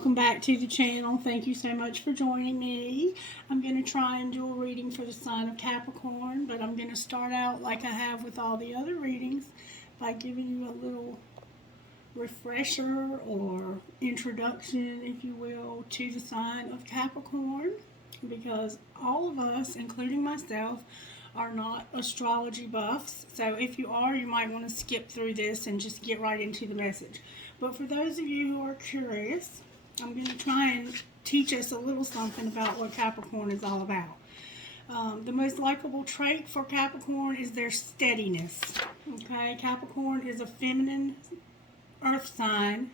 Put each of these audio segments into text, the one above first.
welcome back to the channel. Thank you so much for joining me. I'm going to try and do a reading for the sign of Capricorn, but I'm going to start out like I have with all the other readings by giving you a little refresher or introduction, if you will, to the sign of Capricorn, because all of us, including myself, are not astrology buffs. So if you are, you might want to skip through this and just get right into the message. But for those of you who are curious, I'm going to try and teach us a little something about what Capricorn is all about. The most likable trait for Capricorn is their steadiness. Okay, Capricorn is a feminine earth sign,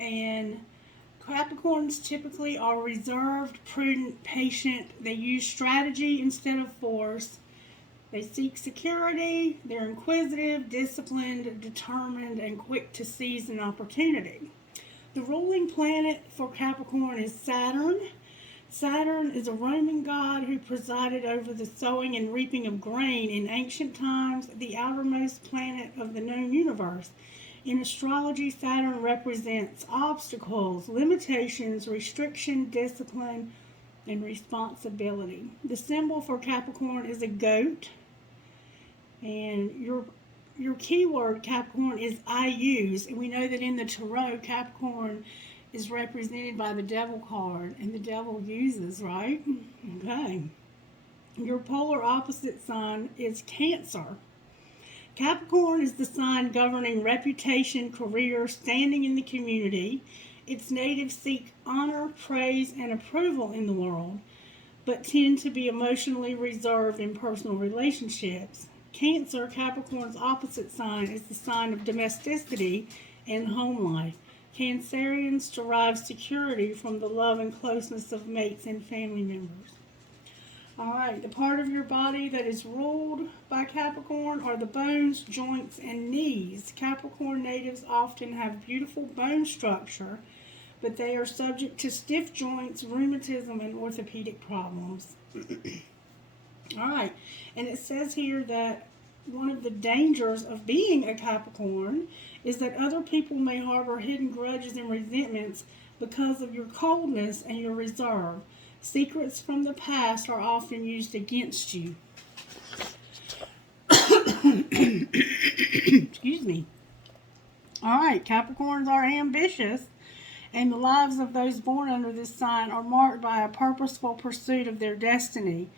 and Capricorns typically are reserved, prudent, patient. They use strategy instead of force. They seek security. They're inquisitive, disciplined, determined, and quick to seize an opportunity. The ruling planet for Capricorn is Saturn. Saturn is a Roman god who presided over the sowing and reaping of grain in ancient times, the outermost planet of the known universe. In astrology, Saturn represents obstacles, limitations, restriction, discipline, and responsibility. The symbol for Capricorn is a goat. And your keyword, Capricorn, is I use. And we know that in the Tarot, Capricorn is represented by the Devil card. And the Devil uses, right? Okay. Your polar opposite sign is Cancer. Capricorn is the sign governing reputation, career, standing in the community. Its natives seek honor, praise, and approval in the world, but tend to be emotionally reserved in personal relationships. Cancer, Capricorn's opposite sign, is the sign of domesticity and home life. Cancerians derive security from the love and closeness of mates and family members. All right, the part of your body that is ruled by Capricorn are the bones, joints, and knees. Capricorn natives often have beautiful bone structure, but they are subject to stiff joints, rheumatism, and orthopedic problems. All right, and it says here that one of the dangers of being a Capricorn is that other people may harbor hidden grudges and resentments because of your coldness and your reserve. Secrets from the past are often used against you. Excuse me. All right, Capricorns are ambitious, and the lives of those born under this sign are marked by a purposeful pursuit of their destiny.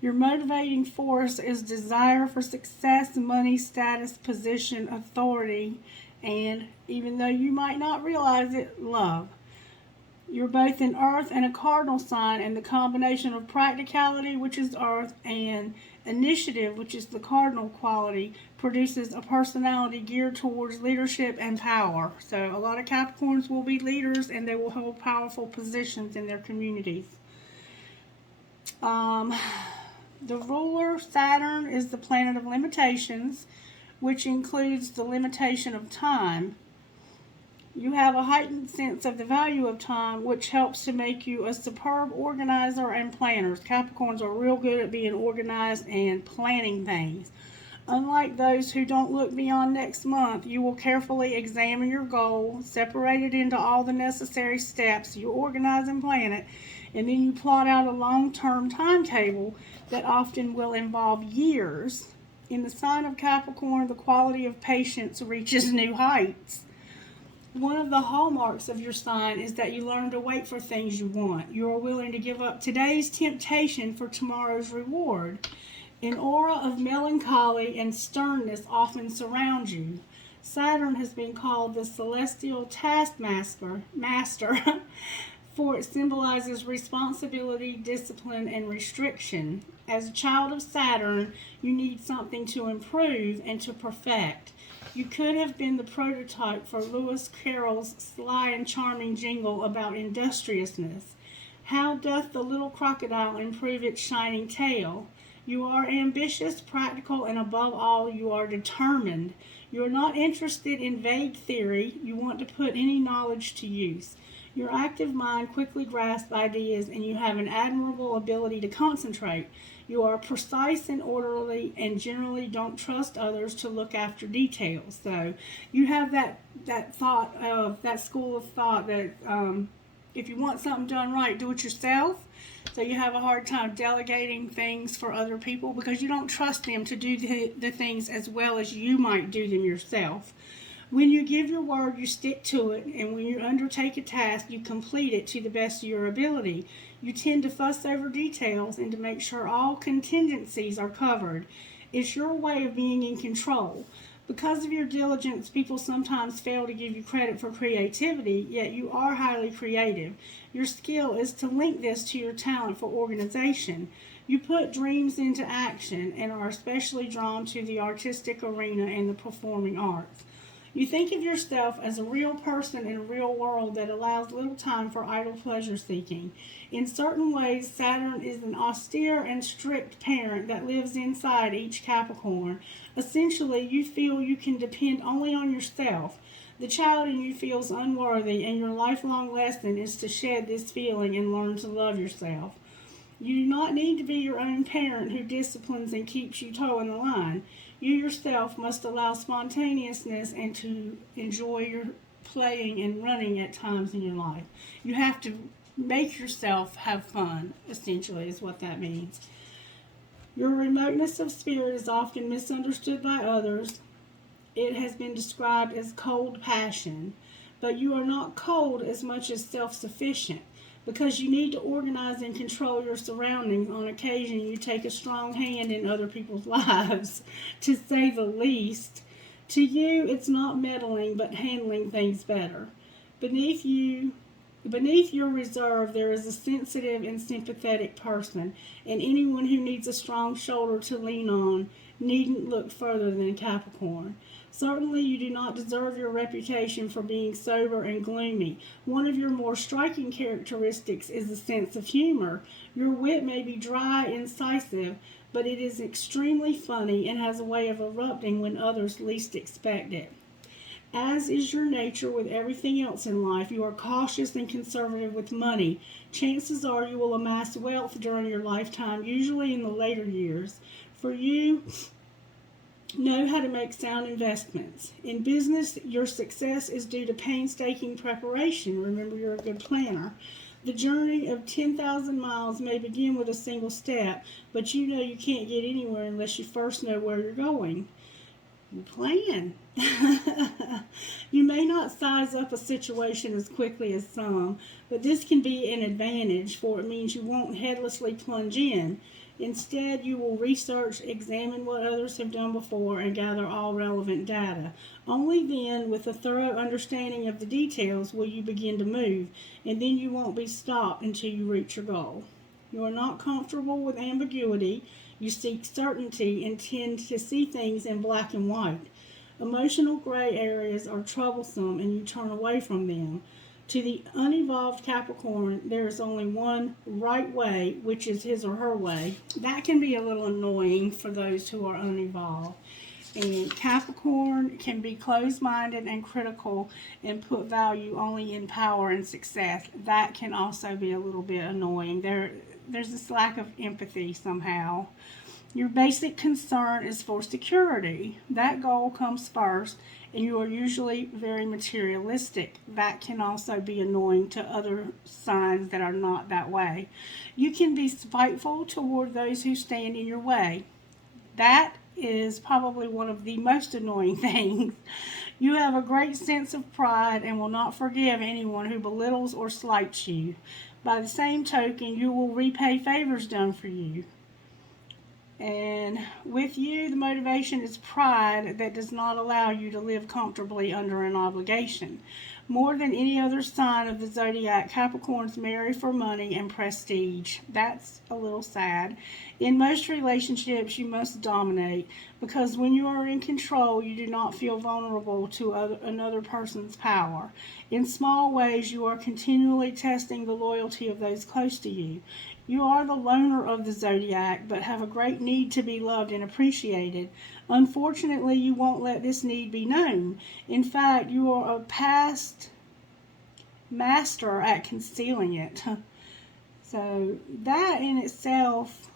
Your motivating force is desire for success, money, status, position, authority, and, even though you might not realize it, love. You're both an earth and a cardinal sign, and the combination of practicality, which is earth, and initiative, which is the cardinal quality, produces a personality geared towards leadership and power. So a lot of Capricorns will be leaders, and they will hold powerful positions in their communities. The ruler, Saturn, is the planet of limitations, which includes the limitation of time. You have a heightened sense of the value of time, which helps to make you a superb organizer and planner. Capricorns are real good at being organized and planning things. Unlike those who don't look beyond next month, you will carefully examine your goal, separate it into all the necessary steps, you organize and plan it, and then you plot out a long-term timetable that often will involve years. In the sign of Capricorn, the quality of patience reaches new heights. One of the hallmarks of your sign is that you learn to wait for things you want. You are willing to give up today's temptation for tomorrow's reward. An aura of melancholy and sternness often surrounds you. Saturn has been called the celestial taskmaster, for it symbolizes responsibility, discipline, and restriction. As a child of Saturn, you need something to improve and to perfect. You could have been the prototype for Lewis Carroll's sly and charming jingle about industriousness. How doth the little crocodile improve its shining tail? You are ambitious, practical, and above all, you are determined. You are not interested in vague theory. You want to put any knowledge to use. Your active mind quickly grasps ideas and you have an admirable ability to concentrate. You are precise and orderly and generally don't trust others to look after details. So you have that school of thought that if you want something done right, do it yourself. So you have a hard time delegating things for other people because you don't trust them to do the things as well as you might do them yourself. When you give your word, you stick to it, and when you undertake a task, you complete it to the best of your ability. You tend to fuss over details and to make sure all contingencies are covered. It's your way of being in control. Because of your diligence, people sometimes fail to give you credit for creativity, yet you are highly creative. Your skill is to link this to your talent for organization. You put dreams into action and are especially drawn to the artistic arena and the performing arts. You think of yourself as a real person in a real world that allows little time for idle pleasure seeking. In certain ways, Saturn is an austere and strict parent that lives inside each Capricorn. Essentially, you feel you can depend only on yourself. The child in you feels unworthy, and your lifelong lesson is to shed this feeling and learn to love yourself. You do not need to be your own parent who disciplines and keeps you toeing the line. You yourself must allow spontaneousness and to enjoy your playing and running at times in your life. You have to make yourself have fun, essentially, is what that means. Your remoteness of spirit is often misunderstood by others. It has been described as cold passion, but you are not cold as much as self-sufficient. Because you need to organize and control your surroundings, on occasion you take a strong hand in other people's lives, to say the least. To you, it's not meddling, but handling things better. Beneath your reserve, there is a sensitive and sympathetic person, and anyone who needs a strong shoulder to lean on needn't look further than Capricorn. Certainly you do not deserve your reputation for being sober and gloomy. One of your more striking characteristics is a sense of humor. Your wit may be dry, incisive, but it is extremely funny and has a way of erupting when others least expect it. As is your nature with everything else in life, you are cautious and conservative with money. Chances are you will amass wealth during your lifetime, usually in the later years. For you, know how to make sound investments. In business, your success is due to painstaking preparation. Remember, you're a good planner. The journey of 10,000 miles may begin with a single step, but you know you can't get anywhere unless you first know where you're going. You plan. You may not size up a situation as quickly as some, but this can be an advantage, for it means you won't headlessly plunge in. Instead, you will research, examine what others have done before, and gather all relevant data. Only then, with a thorough understanding of the details, will you begin to move, and then you won't be stopped until you reach your goal. You are not comfortable with ambiguity. You seek certainty and tend to see things in black and white. Emotional gray areas are troublesome, and you turn away from them. To the unevolved Capricorn, there is only one right way, which is his or her way. That can be a little annoying for those who are unevolved. And Capricorn can be closed-minded and critical and put value only in power and success. That can also be a little bit annoying. There's this lack of empathy somehow. Your basic concern is for security. That goal comes first, and you are usually very materialistic. That can also be annoying to other signs that are not that way. You can be spiteful toward those who stand in your way. That is probably one of the most annoying things. You have a great sense of pride and will not forgive anyone who belittles or slights you. By the same token, you will repay favors done for you. And with you, the motivation is pride that does not allow you to live comfortably under an obligation. More than any other sign of the zodiac, Capricorns marry for money and prestige. That's a little sad. In most relationships, you must dominate, because when you are in control, you do not feel vulnerable to another person's power. In small ways, you are continually testing the loyalty of those close to you. You are the loner of the zodiac, but have a great need to be loved and appreciated. Unfortunately, you won't let this need be known. In fact, you are past master at concealing it. So that in itself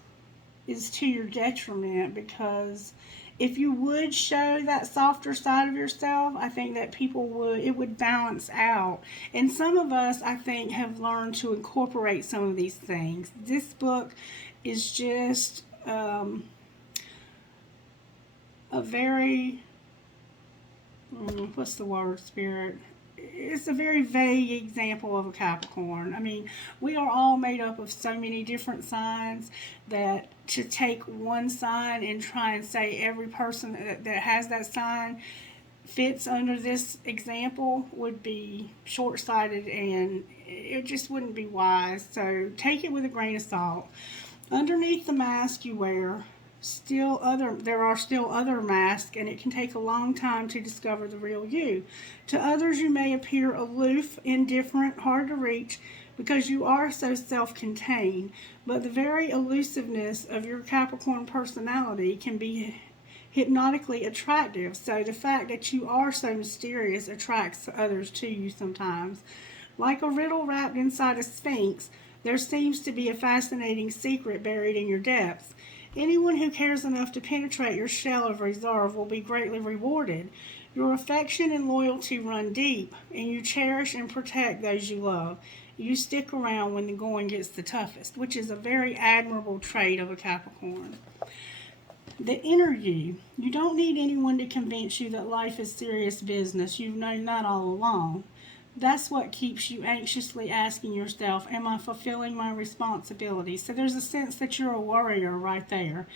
is to your detriment, because if you would show that softer side of yourself, I think that it would balance out. And some of us, I think, have learned to incorporate some of these things. This book is just a very, what's the word, Spirit? It's a very vague example of a Capricorn. I mean, we are all made up of so many different signs that to take one sign and try and say every person that has that sign fits under this example would be short-sighted, and it just wouldn't be wise. So take it with a grain of salt. Underneath the mask you wear, there are still other masks, and it can take a long time to discover the real you. To others, you may appear aloof, indifferent, hard to reach, because you are so self-contained, but the very elusiveness of your Capricorn personality can be hypnotically attractive. So the fact that you are so mysterious attracts others to you sometimes. Like a riddle wrapped inside a sphinx, there seems to be a fascinating secret buried in your depths. Anyone who cares enough to penetrate your shell of reserve will be greatly rewarded. Your affection and loyalty run deep, and you cherish and protect those you love. You stick around when the going gets the toughest, which is a very admirable trait of a Capricorn. The inner you. You don't need anyone to convince you that life is serious business. You've known that all along. That's what keeps you anxiously asking yourself, am I fulfilling my responsibilities? So there's a sense that you're a warrior right there.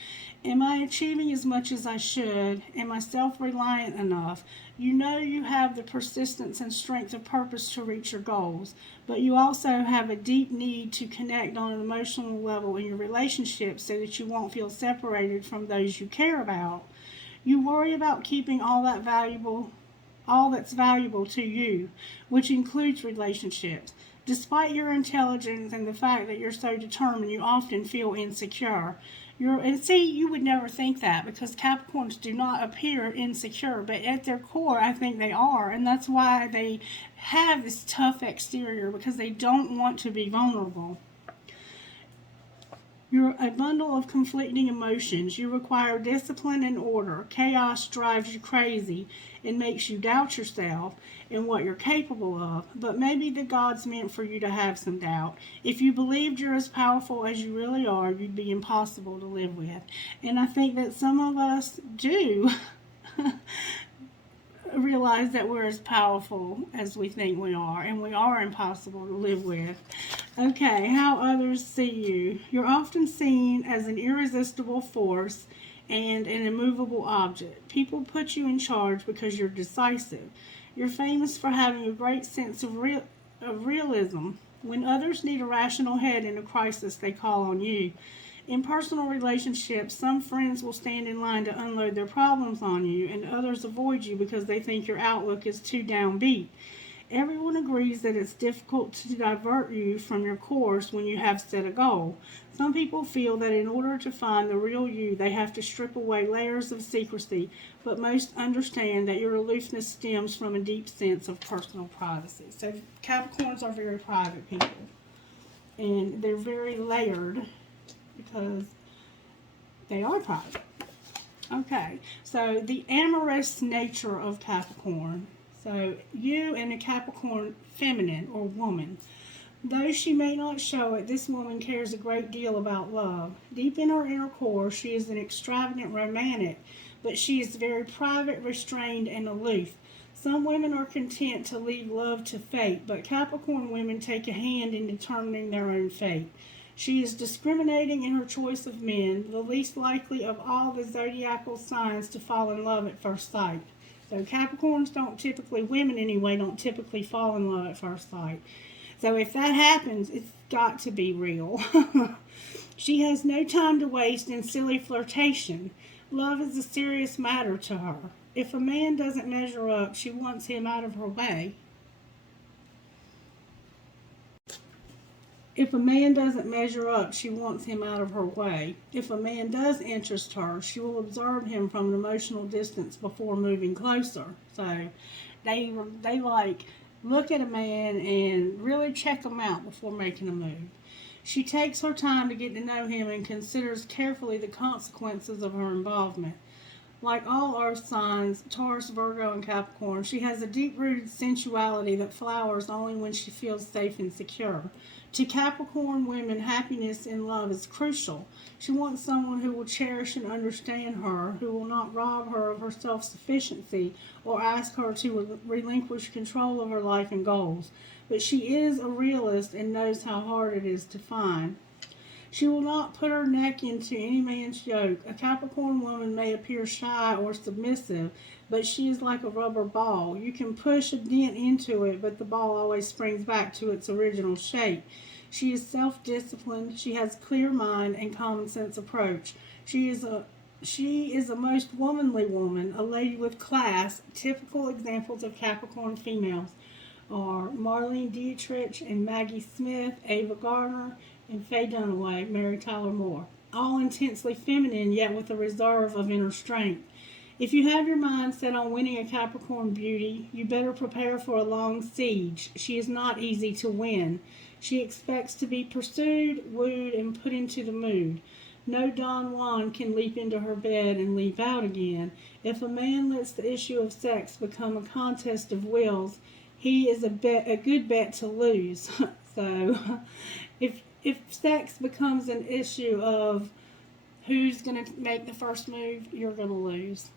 Am I achieving as much as I should? Am I self-reliant enough? You know you have the persistence and strength of purpose to reach your goals, but you also have a deep need to connect on an emotional level in your relationships so that you won't feel separated from those you care about. You worry about keeping all that's valuable to you, which includes relationships. Despite your intelligence and the fact that you're so determined, you often feel insecure. You would never think that, because Capricorns do not appear insecure, but at their core, I think they are, and that's why they have this tough exterior, because they don't want to be vulnerable. You're a bundle of conflicting emotions. You require discipline and order. Chaos drives you crazy and makes you doubt yourself and what you're capable of. But maybe the gods meant for you to have some doubt. If you believed you're as powerful as you really are, you'd be impossible to live with. And I think that some of us do realize that we're as powerful as we think we are, and we are impossible to live with. Okay, how others see you. You're often seen as an irresistible force and an immovable object. People put you in charge because you're decisive. You're famous for having a great sense of realism. When others need a rational head in a crisis, they call on you. In personal relationships, some friends will stand in line to unload their problems on you, and others avoid you because they think your outlook is too downbeat. Everyone agrees that it's difficult to divert you from your course when you have set a goal. Some people feel that in order to find the real you, they have to strip away layers of secrecy, but most understand that your aloofness stems from a deep sense of personal privacy. So Capricorns are very private people, and they're very layered because they are private. Okay, so the amorous nature of Capricorn. So you and a Capricorn feminine or woman. Though she may not show it, this woman cares a great deal about love. Deep in her inner core, she is an extravagant romantic, but she is very private, restrained, and aloof. Some women are content to leave love to fate, but Capricorn women take a hand in determining their own fate. She is discriminating in her choice of men, the least likely of all the zodiacal signs to fall in love at first sight. So Capricorns women anyway, don't typically fall in love at first sight. So if that happens, it's got to be real. She has no time to waste in silly flirtation. Love is a serious matter to her. If a man doesn't measure up, she wants him out of her way. If a man doesn't measure up, she wants him out of her way. If a man does interest her, she will observe him from an emotional distance before moving closer. So they like look at a man and really check him out before making a move. She takes her time to get to know him and considers carefully the consequences of her involvement. Like all earth signs, Taurus, Virgo, and Capricorn, she has a deep-rooted sensuality that flowers only when she feels safe and secure. To Capricorn women, happiness in love is crucial. She wants someone who will cherish and understand her, who will not rob her of her self-sufficiency or ask her to relinquish control of her life and goals. But she is a realist and knows how hard it is to find. She will not put her neck into any man's yoke. A Capricorn woman may appear shy or submissive, but she is like a rubber ball. You can push a dent into it, but the ball always springs back to its original shape. She is self-disciplined. She has clear mind and common sense approach. She is a most womanly woman, a lady with class. Typical examples of Capricorn females are Marlene Dietrich and Maggie Smith, Ava Gardner, and Faye Dunaway, Mary Tyler Moore. All intensely feminine, yet with a reserve of inner strength. If you have your mind set on winning a Capricorn beauty, you better prepare for a long siege. She is not easy to win. She expects to be pursued, wooed, and put into the mood. No Don Juan can leap into her bed and leap out again. If a man lets the issue of sex become a contest of wills, he is a good bet to lose. So, if sex becomes an issue of who's going to make the first move, you're going to lose.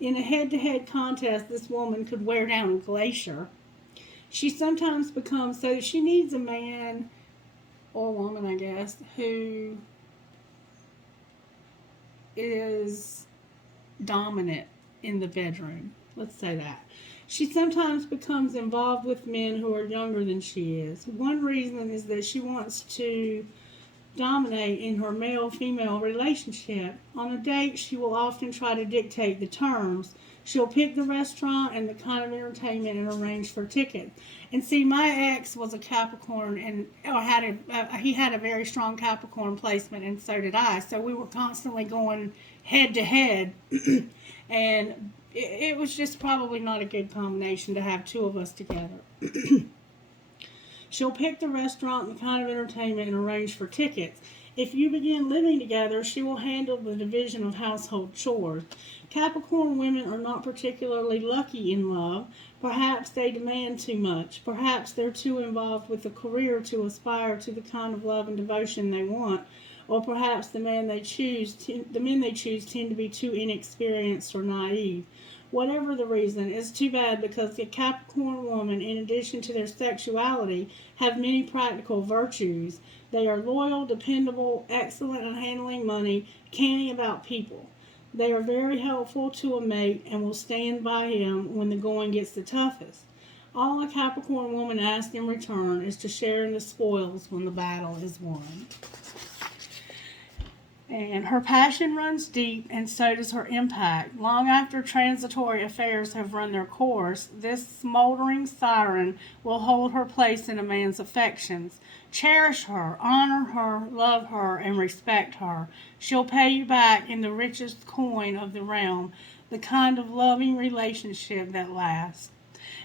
In a head-to-head contest, this woman could wear down a glacier. She sometimes becomes, so she needs a man or woman, I guess, who is dominant in the bedroom. Let's say that. She sometimes becomes involved with men who are younger than she is. One reason is that she wants to dominate in her male-female relationship. On a date, she will often try to dictate the terms. She'll pick the restaurant and the kind of entertainment and arrange for tickets. And see, my ex was a Capricorn, and he had a very strong Capricorn placement, and so did I. So we were constantly going head to head, and it was just probably not a good combination to have two of us together. She'll pick the restaurant and the kind of entertainment and arrange for tickets. If you begin living together, she will handle the division of household chores. Capricorn women are not particularly lucky in love. Perhaps they demand too much. Perhaps they're too involved with a career to aspire to the kind of love and devotion they want. Or perhaps the men they choose tend to be too inexperienced or naive. Whatever the reason, it's too bad, because the Capricorn woman, in addition to their sexuality, have many practical virtues. They are loyal, dependable, excellent at handling money, canny about people. They are very helpful to a mate and will stand by him when the going gets the toughest. All a Capricorn woman asks in return is to share in the spoils when the battle is won. And her passion runs deep, and so does her impact. Long after transitory affairs have run their course, this smoldering siren will hold her place in a man's affections. Cherish her, honor her, love her, and respect her. She'll pay you back in the richest coin of the realm, the kind of loving relationship that lasts.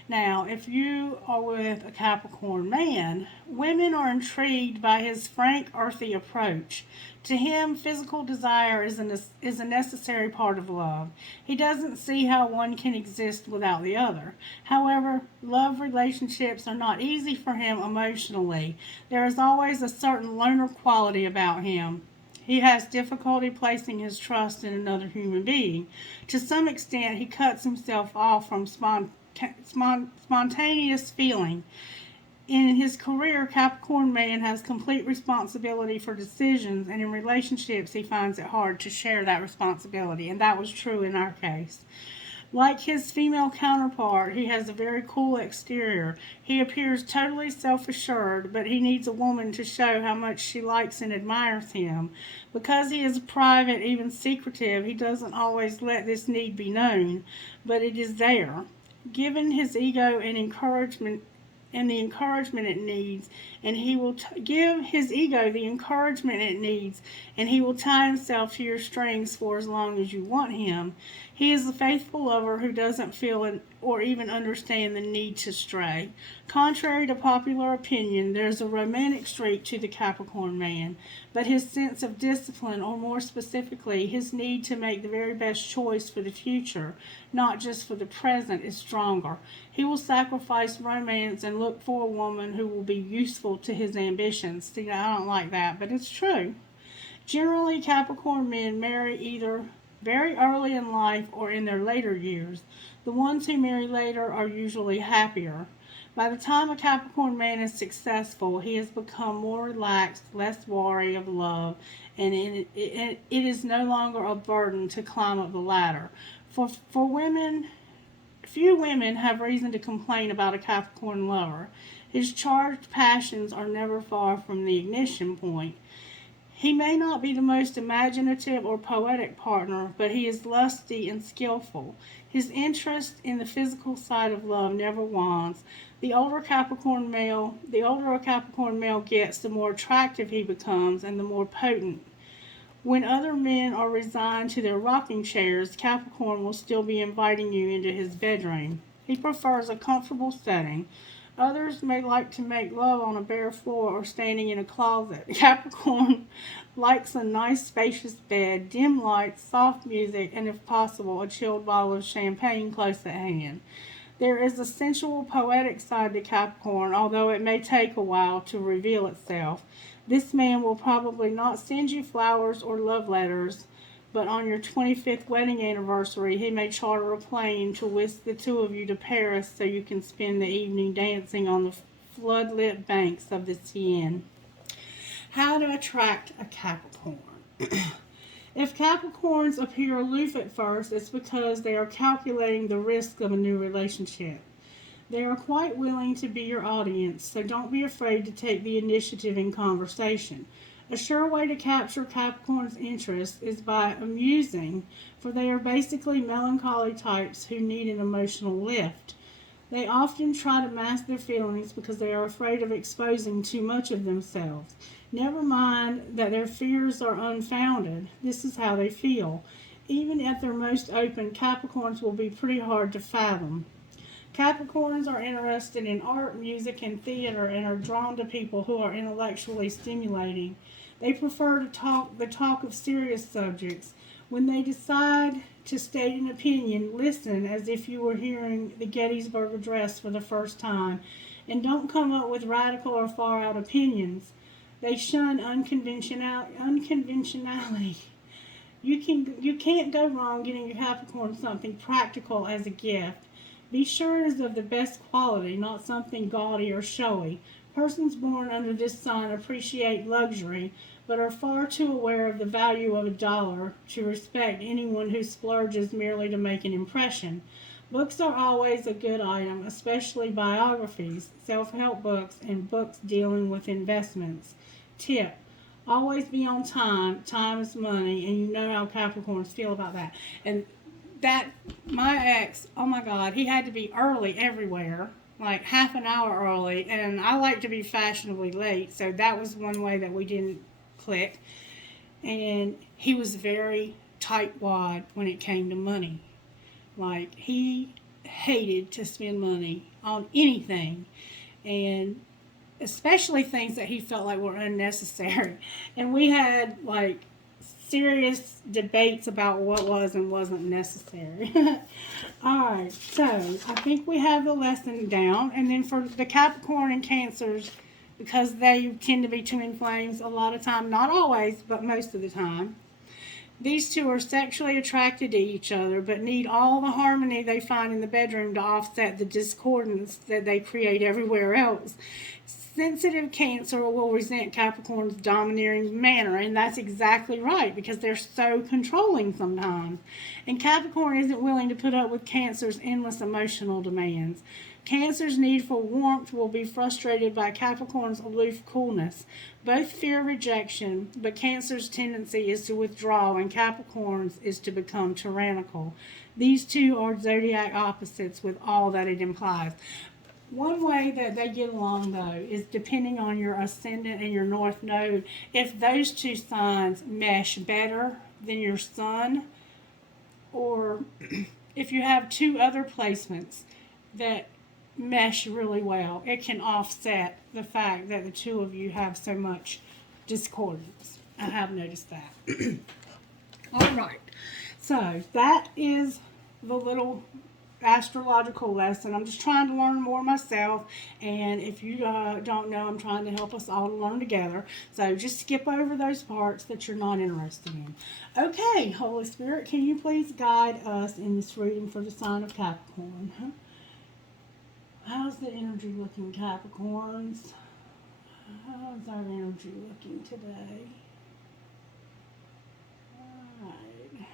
Now, if you are with a Capricorn man, women are intrigued by his frank, earthy approach. To him, physical desire is a necessary part of love. He doesn't see how one can exist without the other. However, love relationships are not easy for him emotionally. There is always a certain loner quality about him. He has difficulty placing his trust in another human being. To some extent, he cuts himself off from spontaneous feeling. In his career, Capricorn man has complete responsibility for decisions, and in relationships he finds it hard to share that responsibility, and that was true in our case. Like his female counterpart, he has a very cool exterior. He appears totally self-assured, but he needs a woman to show how much she likes and admires him. Because he is private, even secretive, he doesn't always let this need be known, but it is there. Given his ego and the encouragement it needs, and he will give his ego the encouragement it needs, and he will tie himself to your strings for as long as you want him. He is a faithful lover who doesn't feel or even understand the need to stray. Contrary to popular opinion, there's a romantic streak to the Capricorn man, but his sense of discipline, or more specifically, his need to make the very best choice for the future, not just for the present, is stronger. He will sacrifice romance and look for a woman who will be useful to his ambitions. See, I don't like that, but it's true. Generally, Capricorn men marry either very early in life or in their later years. The ones who marry later are usually happier. By the time a Capricorn man is successful, he has become more relaxed, less wary of love, and it is no longer a burden to climb up the ladder. For women, few women have reason to complain about a Capricorn lover. His charged passions are never far from the ignition point. He may not be the most imaginative or poetic partner, but he is lusty and skillful. His interest in the physical side of love never wanes. The older a Capricorn male gets, the more attractive he becomes and the more potent. When other men are resigned to their rocking chairs, Capricorn will still be inviting you into his bedroom. He prefers a comfortable setting. Others may like to make love on a bare floor or standing in a closet. Capricorn likes a nice spacious bed, dim lights, soft music, and if possible, a chilled bottle of champagne close at hand. There is a sensual, poetic side to Capricorn, although it may take a while to reveal itself. This man will probably not send you flowers or love letters, but on your 25th wedding anniversary, he may charter a plane to whisk the two of you to Paris so you can spend the evening dancing on the floodlit banks of the Seine. How to attract a Capricorn. If Capricorns appear aloof at first, it's because they are calculating the risk of a new relationship. They are quite willing to be your audience, so don't be afraid to take the initiative in conversation. A sure way to capture Capricorn's interest is by amusing, for they are basically melancholy types who need an emotional lift. They often try to mask their feelings because they are afraid of exposing too much of themselves. Never mind that their fears are unfounded. This is how they feel. Even at their most open, Capricorns will be pretty hard to fathom. Capricorns are interested in art, music, and theater and are drawn to people who are intellectually stimulating. They prefer to talk of serious subjects. When they decide to state an opinion, listen as if you were hearing the Gettysburg Address for the first time, and don't come up with radical or far-out opinions. They shun unconventionality. You can't go wrong getting your Capricorn something practical as a gift. Be sure it is of the best quality, not something gaudy or showy. Persons born under this sign appreciate luxury, but are far too aware of the value of a dollar to respect anyone who splurges merely to make an impression. Books are always a good item, especially biographies, self-help books, and books dealing with investments. Tip: always be on time. Time is money, and you know how Capricorns feel about that. And that, my ex, oh my God, he had to be early everywhere, like half an hour early, and I like to be fashionably late, so that was one way that we didn't click. And he was very tightwad when it came to money. Like, he hated to spend money on anything, and especially things that he felt like were unnecessary. And we had like serious debates about what was and wasn't necessary. Alright, so I think we have the lesson down. And then for the Capricorn and Cancers, because they tend to be twin flames a lot of time, not always, but most of the time, these two are sexually attracted to each other, but need all the harmony they find in the bedroom to offset the discordance that they create everywhere else. Sensitive Cancer will resent Capricorn's domineering manner, and that's exactly right, because they're so controlling sometimes. And Capricorn isn't willing to put up with Cancer's endless emotional demands. Cancer's need for warmth will be frustrated by Capricorn's aloof coolness. Both fear rejection, but Cancer's tendency is to withdraw and Capricorn's is to become tyrannical. These two are zodiac opposites with all that it implies. One way that they get along, though, is depending on your ascendant and your north node. If those two signs mesh better than your sun, or if you have two other placements that mesh really well, it can offset the fact that the two of you have so much discordance. I have noticed that. All right. So that is the little astrological lesson. I'm just trying to learn more myself, and if you don't know, I'm trying to help us all to learn together. So just skip over those parts that you're not interested in. Okay, Holy Spirit, can you please guide us in this reading for the sign of Capricorn? How's the energy looking, Capricorns? How's our energy looking today? Alright.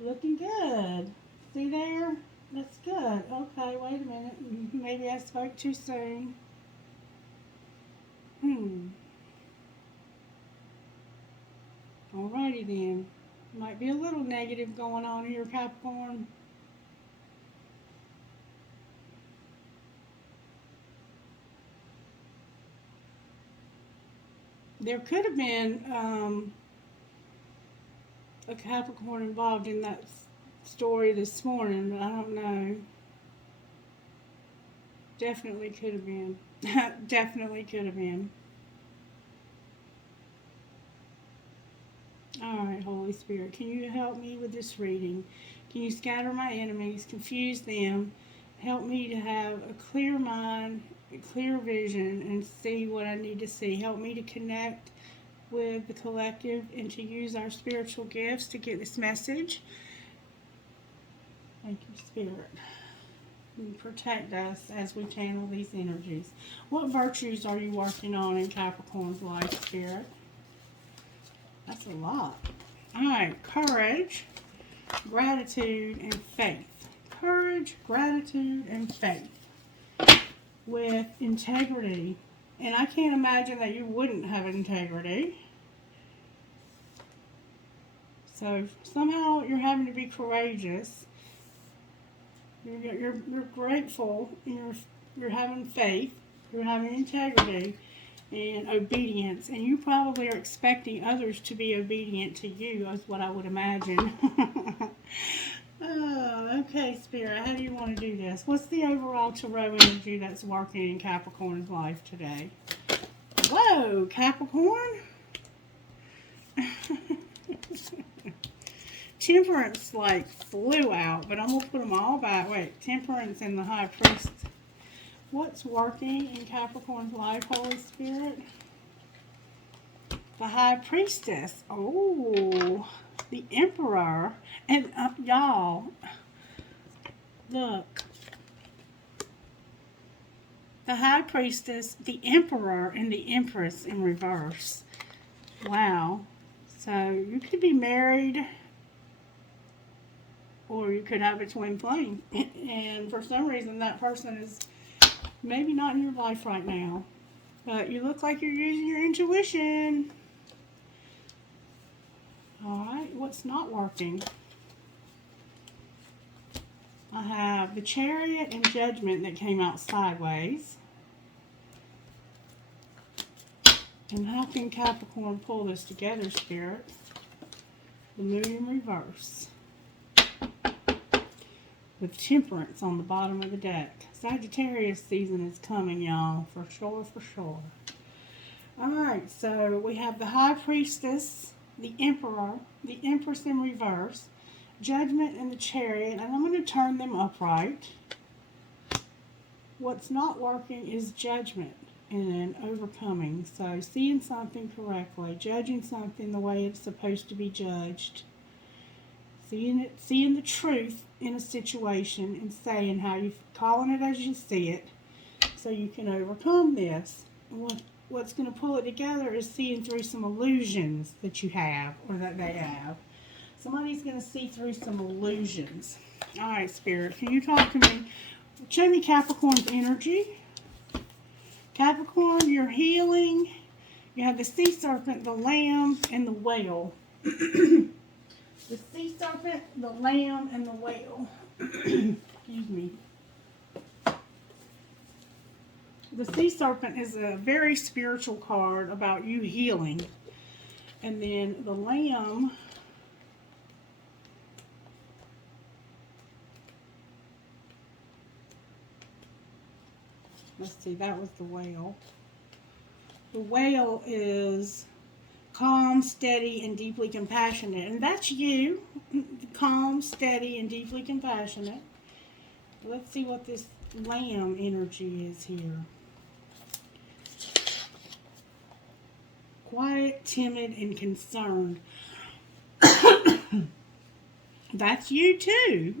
Looking good. See there? That's good. Okay, wait a minute. Maybe I spoke too soon. Alrighty then. Might be a little negative going on here, Capricorn. There could have been a Capricorn involved in that story this morning, but I don't know. Definitely could have been. Definitely could have been. Alright, Holy Spirit, can you help me with this reading? Can you scatter my enemies, confuse them, help me to have a clear mind, a clear vision, and see what I need to see. Help me to connect with the collective and to use our spiritual gifts to get this message. Thank you, Spirit. And protect us as we channel these energies. What virtues are you working on in Capricorn's life, Spirit? That's a lot. Alright, courage, gratitude, and faith. Courage, gratitude, and faith. With integrity. And I can't imagine that you wouldn't have integrity. So somehow you're having to be courageous. You're grateful. You're having faith. You're having integrity and obedience. And you probably are expecting others to be obedient to you, is what I would imagine. Oh, okay, Spirit. How do you want to do this? What's the overall tarot energy that's working in Capricorn's life today? Whoa, Capricorn. Temperance like flew out, but I'm going to put them all back. Wait, Temperance and the High Priest. What's working in Capricorn's life, Holy Spirit? The High Priestess. Oh, the Emperor. And y'all, look. The High Priestess, the Emperor, and the Empress in reverse. Wow. So you could be married, or you could have a twin flame. And for some reason, that person is maybe not in your life right now. But you look like you're using your intuition. Alright, what's not working? I have the Chariot and Judgment that came out sideways. And how can Capricorn pull this together, Spirit? The Moon in reverse. With Temperance on the bottom of the deck. Sagittarius season is coming, y'all. For sure, for sure. Alright, so we have the High Priestess, the Emperor, the Empress in reverse, Judgment and the Chariot, and I'm going to turn them upright. What's not working is Judgment and overcoming. So seeing something correctly, judging something the way it's supposed to be judged, seeing the truth in a situation and saying how you calling it as you see it, so you can overcome this. And what's going to pull it together is seeing through some illusions that you have or that they have. Somebody's going to see through some illusions. All right, Spirit, can you talk to me? Show me Capricorn's energy. Capricorn, you're healing. You have the sea serpent, the lamb, and the whale. The sea serpent, the lamb, and the whale. Excuse me. The sea serpent is a very spiritual card about you healing. And then the lamb Let's see, that was the whale. The whale is calm, steady, and deeply compassionate. And that's you. Calm, steady, and deeply compassionate. Let's see what this lamb energy is here. Quiet, timid, and concerned. That's you too.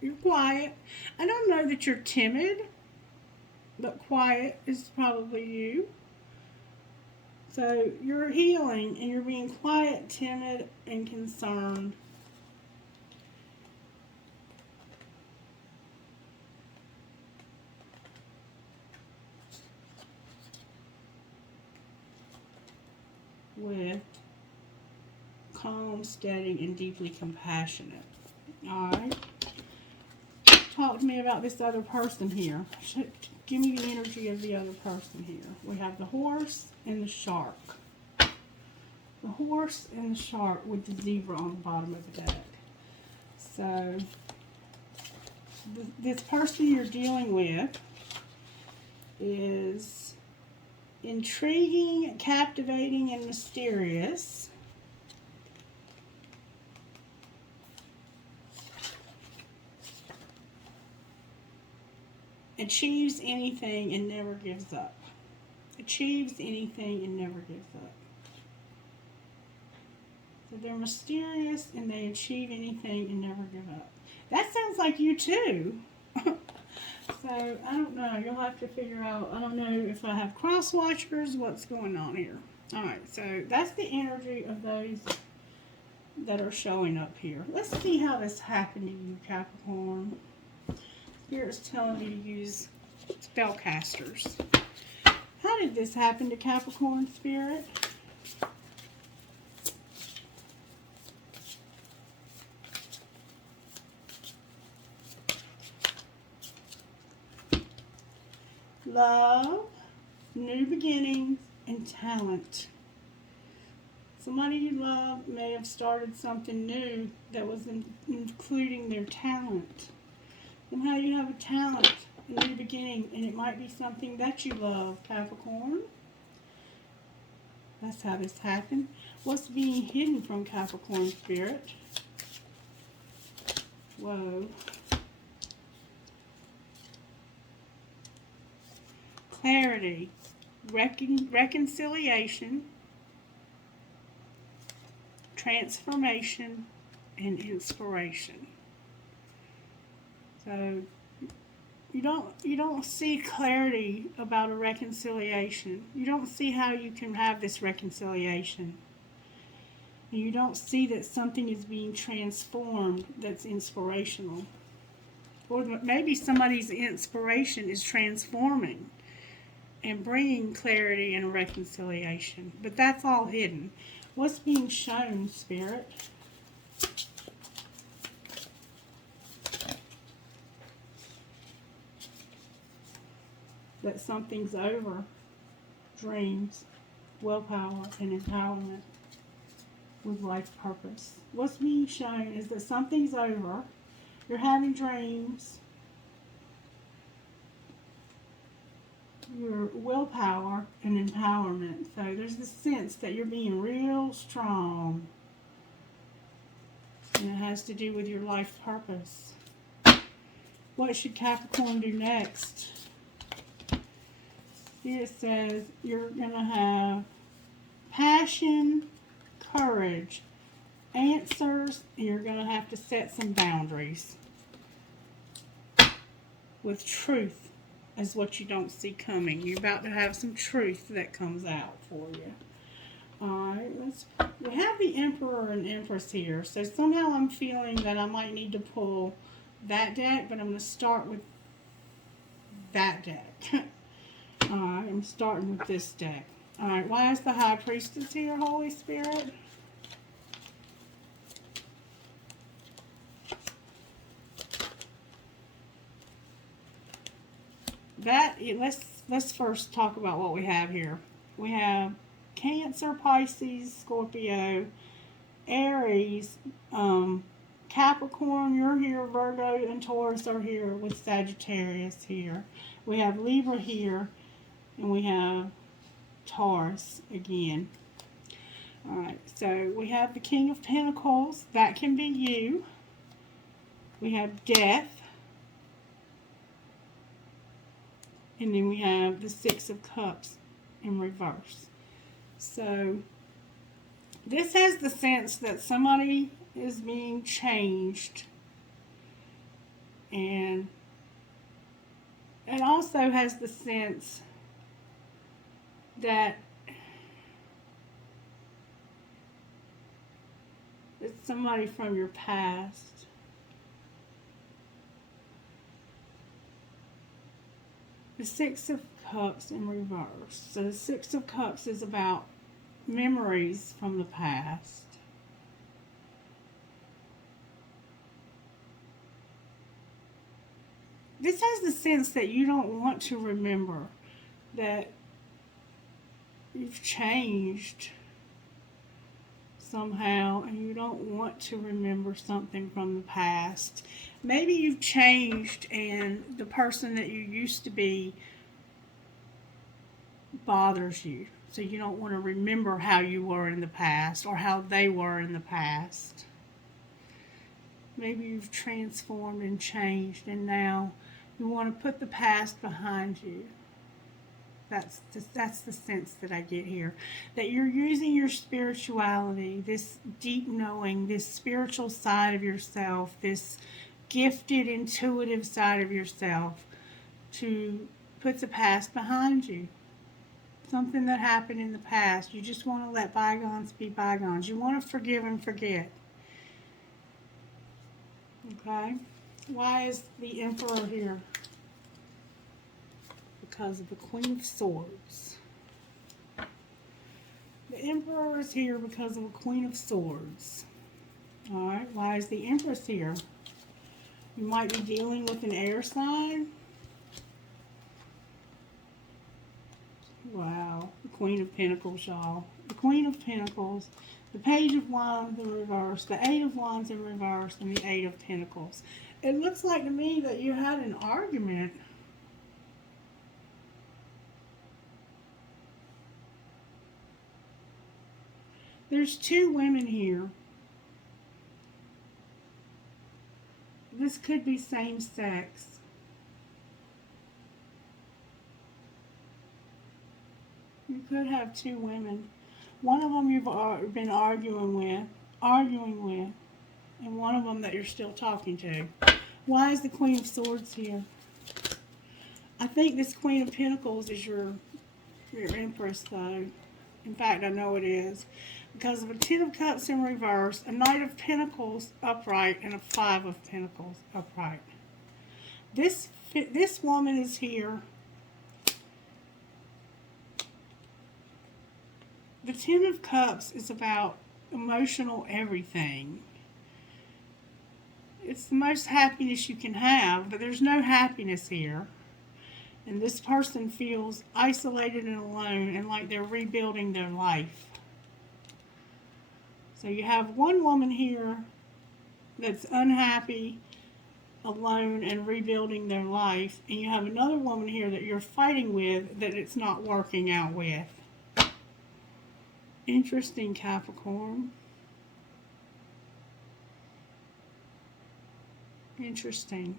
You're quiet. I don't know that you're timid, but quiet is probably you. So you're healing and you're being quiet, timid, and concerned. With calm, steady, and deeply compassionate. Alright. Talk to me about this other person here. Give me the energy of the other person here. We have the horse and the shark. The horse and the shark with the zebra on the bottom of the deck. So, this person you're dealing with is intriguing, captivating, and mysterious. Achieves anything and never gives up. Achieves anything and never gives up. So they're mysterious and they achieve anything and never give up. That sounds like you too. So, I don't know. You'll have to figure out. I don't know if I have cross watchers. What's going on here? Alright, so that's the energy of those that are showing up here. Let's see how this happened to you, Capricorn. Spirit's telling me to use spellcasters. How did this happen to Capricorn, Spirit? Love, new beginnings, and talent. Somebody you love may have started something new that was including their talent. Somehow you have a talent, a new beginning, and it might be something that you love, Capricorn. That's how this happened. What's being hidden from Capricorn, Spirit? Whoa. Clarity, reconciliation, transformation, and inspiration. So you don't see clarity about a reconciliation. You don't see how you can have this reconciliation. And you don't see that something is being transformed that's inspirational. Or maybe somebody's inspiration is transforming and bringing clarity and reconciliation. But that's all hidden. What's being shown, Spirit? That something's over. Dreams, willpower, and empowerment with life purpose. What's being shown is that something's over. You're having dreams. Your willpower and empowerment. So there's this sense that you're being real strong. And it has to do with your life purpose. What should Capricorn do next? Here it says you're going to have passion, courage, answers, and you're going to have to set some boundaries. With truth is what you don't see coming. You're about to have some truth that comes out for you. Alright, we have the Emperor and Empress here. So somehow I'm feeling that I might need to pull that deck, but I'm going to start with that deck. Alright, I'm starting with this deck. Alright, why is the High Priestess here, Holy Spirit? Let's first talk about what we have here. We have Cancer, Pisces, Scorpio, Aries, Capricorn, you're here. Virgo and Taurus are here with Sagittarius here. We have Libra here, and we have Taurus again. Alright, so we have the King of Pentacles. That can be you. We have Death. And then we have the Six of Cups in reverse. So, this has the sense that somebody is being changed. And it also has the sense that it's somebody from your past. The Six of Cups in reverse. So the Six of Cups is about memories from the past. This has the sense that you don't want to remember, that you've changed somehow and you don't want to remember something from the past. Maybe you've changed and the person that you used to be bothers you. So you don't want to remember how you were in the past or how they were in the past. Maybe you've transformed and changed and now you want to put the past behind you. That's the sense that I get here. That you're using your spirituality, this deep knowing, this spiritual side of yourself, this gifted, intuitive side of yourself to put the past behind you. Something that happened in the past. You just want to let bygones be bygones. You want to forgive and forget. Okay? Why is the Emperor here? Because of the Queen of Swords. The Emperor is here because of a Queen of Swords. Alright, why is the Empress here? You might be dealing with an air sign. Wow, the Queen of Pentacles, y'all. The Queen of Pentacles, the Page of Wands in reverse, the Eight of Wands in reverse, and the Eight of Pentacles. It looks like to me that you had an argument. There's two women here. This could be same sex. You could have two women. One of them you've been arguing with, and one of them that you're still talking to. Why is the Queen of Swords here? I think this Queen of Pentacles is your Empress, though. In fact, I know it is. Because of a Ten of Cups in reverse, a Knight of Pentacles upright, and a Five of Pentacles upright. This woman is here. The Ten of Cups is about emotional everything. It's the most happiness you can have, but there's no happiness here. And this person feels isolated and alone and like they're rebuilding their life. So you have one woman here that's unhappy, alone, and rebuilding their life. And you have another woman here that you're fighting with that it's not working out with. Interesting, Capricorn. Interesting.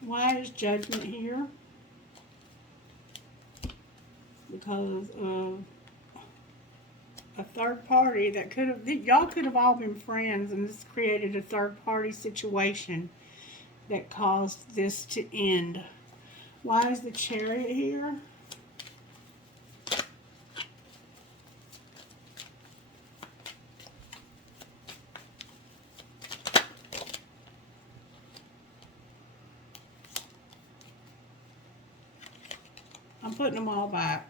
Why is Judgment here? Because of a third party that could have, y'all could have all been friends, and this created a third party situation that caused this to end. Why is the Chariot here? I'm putting them all back.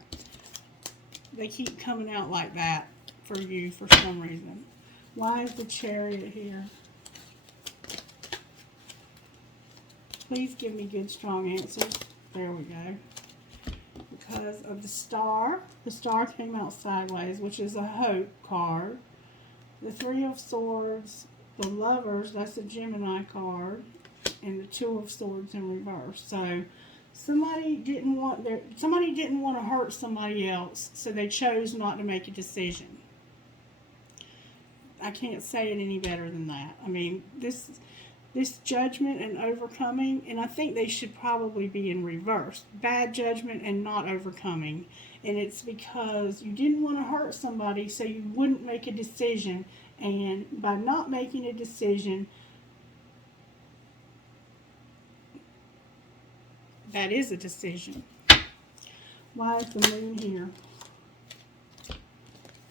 They keep coming out like that for you for some reason. Why is the Chariot here? Please give me good, strong answers. There we go. Because of the Star. The Star came out sideways, which is a hope card. the Three of Swords, the Lovers, that's a Gemini card, and the Two of Swords in reverse. So somebody didn't want to hurt somebody else, so they chose not to make a decision. I can't say it any better than that. I mean, this judgment and overcoming, and I think they should probably be in reverse. Bad judgment and not overcoming. And it's because you didn't want to hurt somebody, so you wouldn't make a decision. And by not making a decision, that is a decision. Why is the moon here?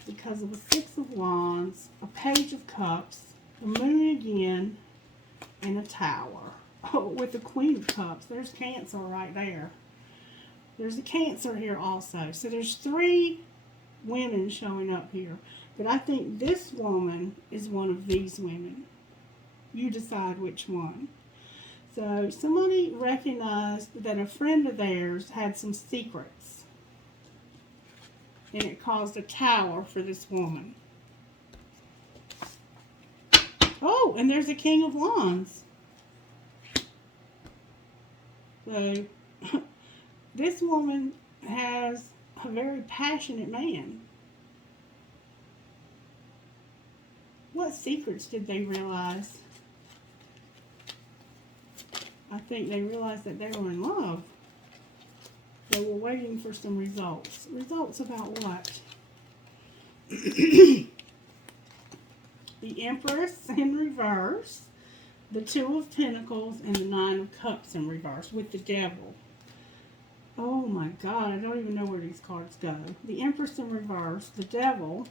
Because of a Six of Wands, a Page of Cups, the moon again, and a Tower. Oh, with the Queen of Cups. There's Cancer right there. There's a Cancer here also. So there's 3 women showing up here. But I think this woman is one of these women. You decide which one. So somebody recognized that a friend of theirs had some secrets. And it caused a Tower for this woman. Oh, and there's a King of Wands. So this woman has a very passionate man. What secrets did they realize? I think they realized that they were in love. They were waiting for some results. Results about what? The Empress in reverse, the Two of Pentacles, and the Nine of Cups in reverse with the Devil. Oh my God, I don't even know where these cards go. The Empress in reverse, the Devil,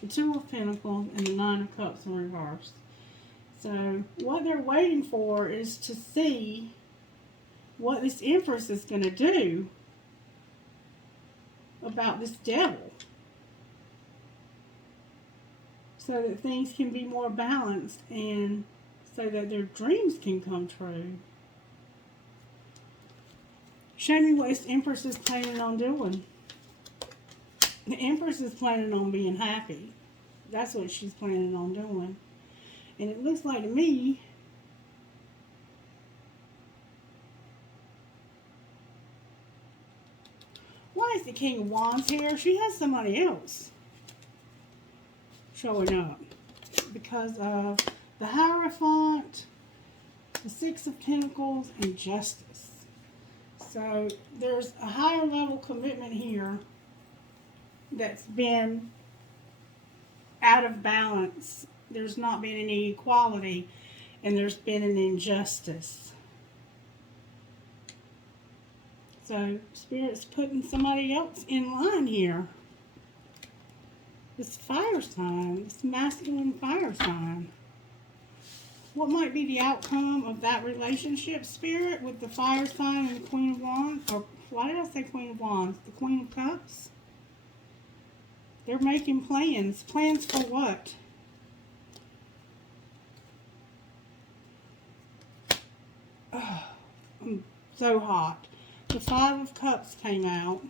the Two of Pentacles, and the Nine of Cups in reverse. So what they're waiting for is to see what this Empress is going to do about this Devil, so that things can be more balanced and so that their dreams can come true. Show me what this Empress is planning on doing. The Empress is planning on being happy. That's what she's planning on doing. And it looks like to me, why is the King of Wands here? She has somebody else showing up because of the Hierophant, the Six of Pentacles, and Justice. So there's a higher level commitment here that's been out of balance. There's not been any equality, and there's been an injustice. So Spirit's putting somebody else in line here. This fire sign, this masculine fire sign. What might be the outcome of that relationship, Spirit, with the fire sign and the Queen of Wands? Or why did I say Queen of Wands? The Queen of Cups? They're making plans. Plans for what? Oh, I'm so hot. The Five of Cups came out.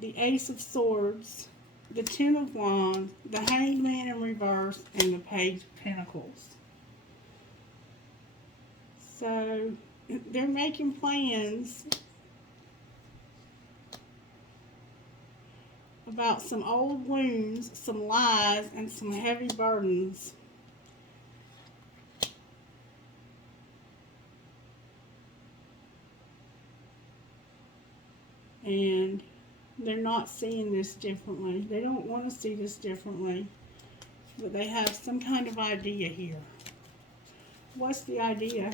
The Ace of Swords. The Ten of Wands. The Hanged Man in reverse. And the Page of Pentacles. So, they're making plans about some old wounds, some lies, and some heavy burdens. And they're not seeing this differently. They don't want to see this differently. But they have some kind of idea here. What's the idea?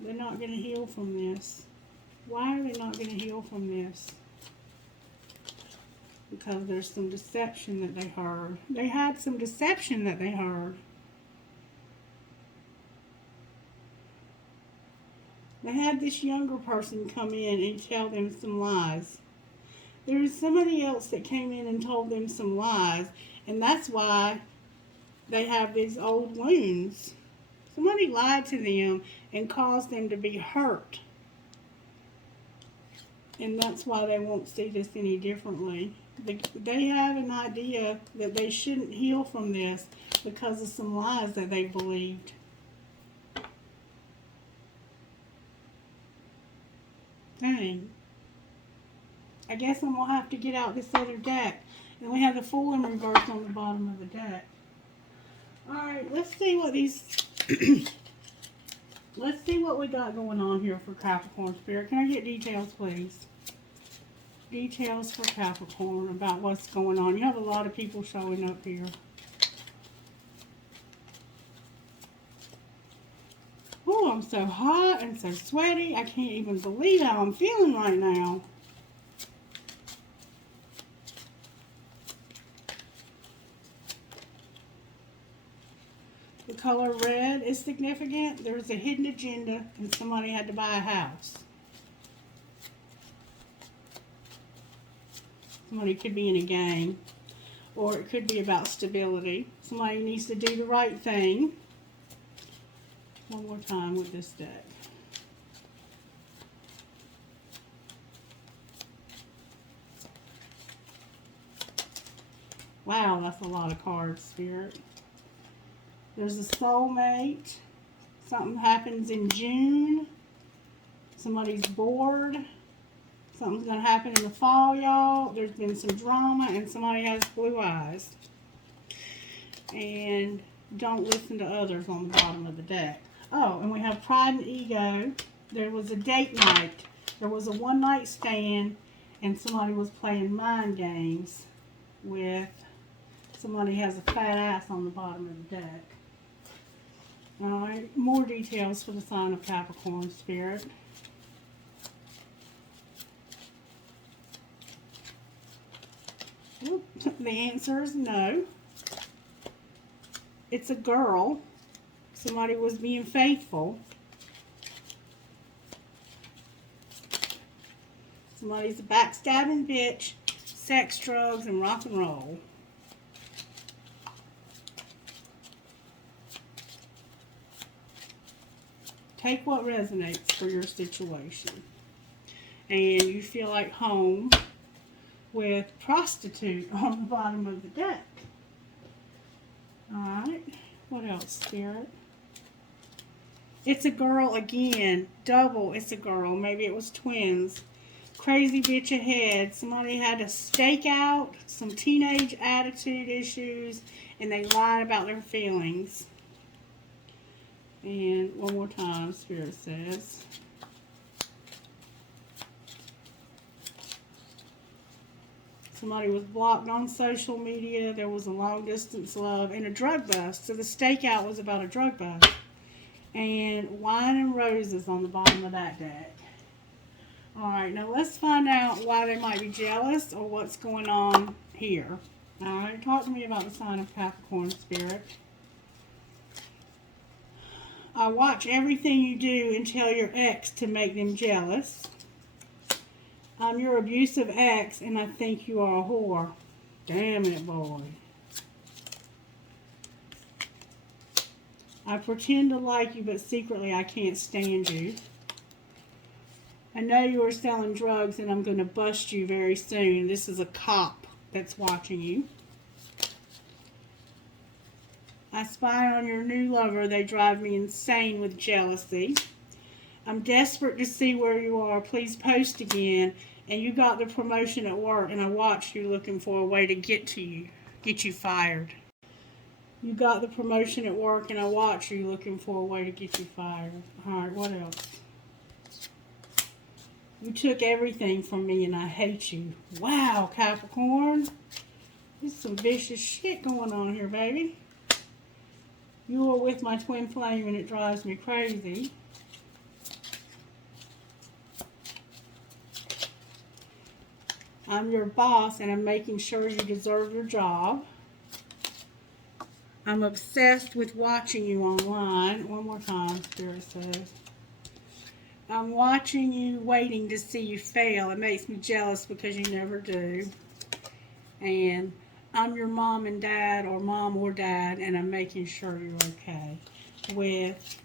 They're not going to heal from this. Why are they not going to heal from this? Because there's some deception that they heard. They had some deception that they heard. They had this younger person come in and tell them some lies. There was somebody else that came in and told them some lies, and that's why they have these old wounds. Somebody lied to them and caused them to be hurt. And that's why they won't see this any differently. They have an idea that they shouldn't heal from this because of some lies that they believed. Dang. I guess I'm going to have to get out this other deck. And we have the Fool in reverse on the bottom of the deck. Alright, let's see what these... let's see what we got going on here for Capricorn Spirit. Can I get details, please? Details for Capricorn about what's going on. You have a lot of people showing up here. Oh, I'm so hot and so sweaty. I can't even believe how I'm feeling right now. The color red is significant. There's a hidden agenda and somebody had to buy a house. Somebody could be in a gang, or it could be about stability. Somebody needs to do the right thing. One more time with this deck. Wow, that's a lot of cards, Spirit. There's a soulmate. Something happens in June. Somebody's bored. Something's going to happen in the fall, y'all. There's been some drama, and somebody has blue eyes. And don't listen to others on the bottom of the deck. Oh, and we have pride and ego. There was a date night. There was a one-night stand, and somebody was playing mind games with somebody has a fat ass on the bottom of the deck. Alright, more details for the sign of Capricorn, Spirit. The answer is no. It's a girl. Somebody was being faithful. Somebody's a backstabbing bitch, sex, drugs, and rock and roll. Take what resonates for your situation. And you feel like home with prostitute on the bottom of the deck. Alright, what else, Spirit? It's a girl again. Double, it's a girl. Maybe it was twins. Crazy bitch ahead. Somebody had a stake out, some teenage attitude issues, and they lied about their feelings. And one more time, Spirit says. Somebody was blocked on social media. There was a long distance love and a drug bust. So the stakeout was about a drug bust. And wine and roses on the bottom of that deck. Alright, now let's find out why they might be jealous or what's going on here. Alright, talk to me about the sign of Capricorn, Spirit. I watch everything you do and tell your ex to make them jealous. I'm your abusive ex, and I think you are a whore. Damn it, boy. I pretend to like you, but secretly I can't stand you. I know you are selling drugs, and I'm going to bust you very soon. This is a cop that's watching you. I spy on your new lover. They drive me insane with jealousy. I'm desperate to see where you are. Please post again. And you got the promotion at work, and I watched you looking for a way to get you fired. You got the promotion at work, and I watched you looking for a way to get you fired. Alright, what else? You took everything from me, and I hate you. Wow, Capricorn. There's some vicious shit going on here, baby. You are with my twin flame, and it drives me crazy. I'm your boss, and I'm making sure you deserve your job. I'm obsessed with watching you online. One more time, Spirit says. I'm watching you, waiting to see you fail. It makes me jealous because you never do. And I'm your mom and dad, or mom or dad, and I'm making sure you're okay. With,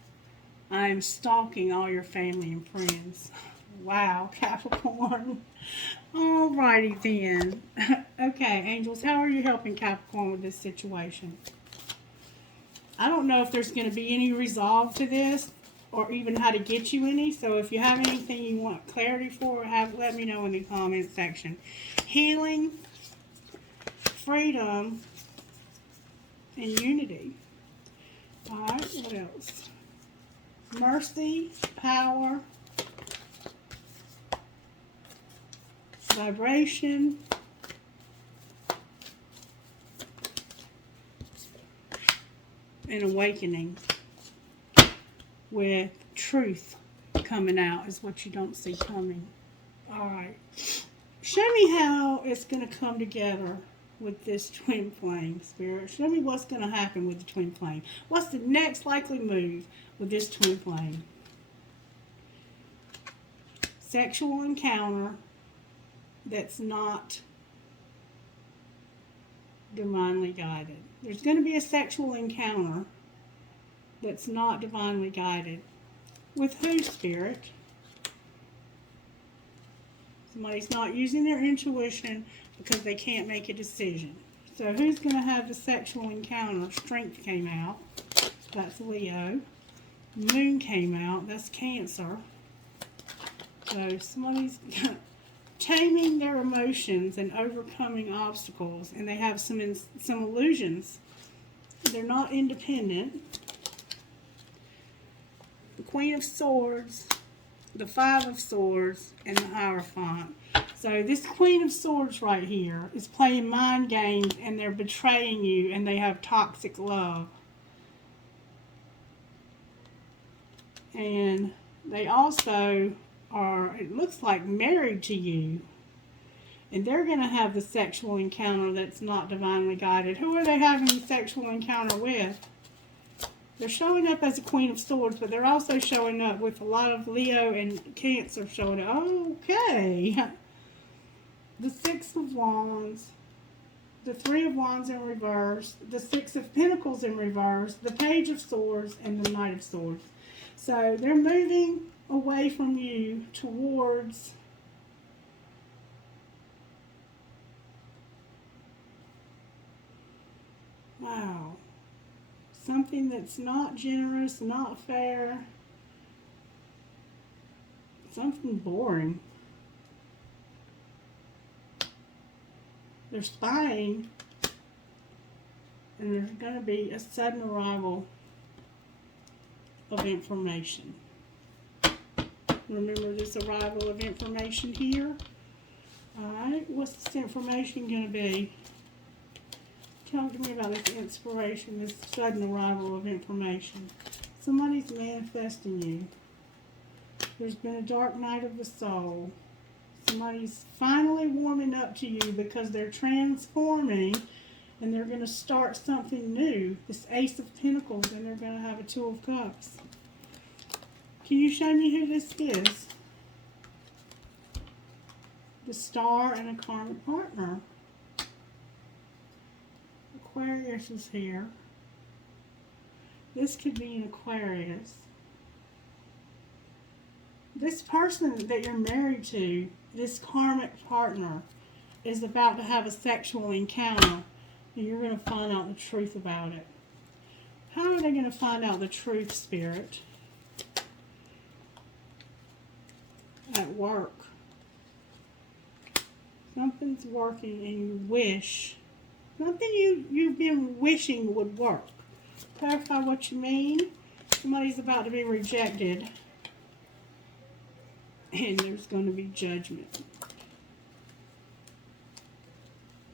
I'm stalking all your family and friends. Wow, Capricorn. Alrighty then. Okay, angels, how are you helping Capricorn with this situation? I don't know if there's going to be any resolve to this or even how to get you any. So if you have anything you want clarity for, let me know in the comment section. Healing, freedom, and unity. Alright, what else? Mercy, power, vibration, and awakening, with truth coming out is what you don't see coming. Alright. Show me how it's going to come together with this twin flame, Spirit. Show me what's going to happen with the twin flame. What's the next likely move with this twin flame? Sexual encounter that's not divinely guided. There's going to be a sexual encounter that's not divinely guided. With who, Spirit? Somebody's not using their intuition because they can't make a decision. So who's going to have the sexual encounter? Strength came out. That's Leo. Moon came out. That's Cancer. So somebody's taming their emotions and overcoming obstacles, and they have some illusions. They're not independent. The Queen of Swords, the Five of Swords, and the Hierophant. So this Queen of Swords right here is playing mind games, and they're betraying you, and they have toxic love. And they also are, it looks like, married to you. And they're going to have the sexual encounter that's not divinely guided. Who are they having the sexual encounter with? They're showing up as a Queen of Swords, but they're also showing up with a lot of Leo and Cancer showing up. Okay. The Six of Wands, the Three of Wands in reverse, the Six of Pentacles in reverse, the Page of Swords, and the Knight of Swords. So they're moving away from you towards something that's not generous, not fair, something boring. They're spying, and there's going to be a sudden arrival of information. Remember this arrival of information here? Alright, what's this information going to be? Talk to me about this inspiration, this sudden arrival of information. Somebody's manifesting you. There's been a dark night of the soul. Somebody's finally warming up to you because they're transforming and they're going to start something new. This Ace of Pentacles, and they're going to have a Two of Cups. Can you show me who this is? The Star and a karmic partner. Aquarius is here. This could be an Aquarius. This person that you're married to, this karmic partner, is about to have a sexual encounter, and you're going to find out the truth about it. How are they going to find out the truth, Spirit? At work. Something's working and you wish. Something you've been wishing would work. Clarify what you mean. Somebody's about to be rejected. And there's going to be judgment.